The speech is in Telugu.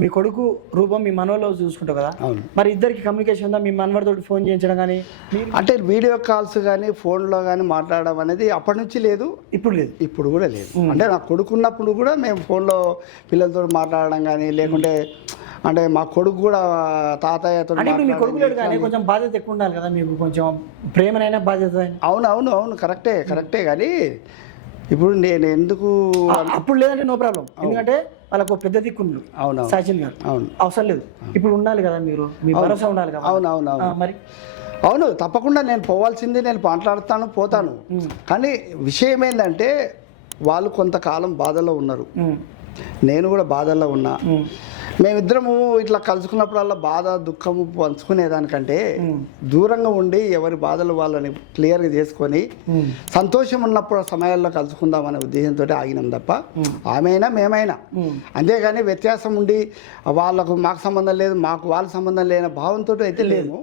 మీ కొడుకు రూపం మీ మనవలో చూసుకుంటావు కదా? అవును. మరి ఇద్దరికి కమ్యూనికేషన్ ఉందా? మీ మనవడితో ఫోన్ చేయించడం కానీ? అంటే వీడియో కాల్స్ కానీ ఫోన్లో కానీ మాట్లాడడం అనేది అప్పటి నుంచి లేదు. ఇప్పుడు లేదు. ఇప్పుడు కూడా లేదు. అంటే నా కొడుకున్నప్పుడు కూడా మేము ఫోన్లో పిల్లలతో మాట్లాడడం కానీ లేకుంటే అంటే మా కొడుకు కూడా తాతయ్యతో మీ కొడుకు లేడు కానీ కొంచెం బాధ్యత ఎక్కువ ఉండాలి కదా మీకు? కొంచెం ప్రేమనైనా బాధ్యత అవును అవును అవును. కరెక్టే కరెక్టే. కానీ ఇప్పుడు నేను ఎందుకు అప్పుడు లేదంటే నో ప్రాబ్లం ఎందుకంటే వాళ్ళకు పెద్ద దిక్కుండు అవును సచిన్ గారు. అవును. అవసరం లేదు. ఇప్పుడు ఉండాలి కదా మీరు? మీ భరోసా ఉండాలి కదా? అవును అవును అవును. మరి? అవును తప్పకుండా నేను పోవాల్సింది నేను మాట్లాడతాను పోతాను. కానీ విషయం ఏంటంటే వాళ్ళు కొంతకాలం బాధలో ఉన్నారు. నేను కూడా బాధల్లో ఉన్నా. మేమిద్దరము ఇట్లా కలుసుకున్నప్పుడల్లా బాధ దుఃఖము పంచుకునేదానికంటే దూరంగా ఉండి ఎవరి బాధలు వాళ్ళని క్లియర్గా చేసుకొని సంతోషం ఉన్నప్పుడు సమయాల్లో కలుసుకుందామనే ఉద్దేశంతో ఆగినాం తప్ప ఆమెైనా మేమైనా. అంతేగాని వ్యత్యాసం ఉండి వాళ్ళకు మాకు సంబంధం లేదు మాకు వాళ్ళ సంబంధం లేని భావంతో అయితే లేము.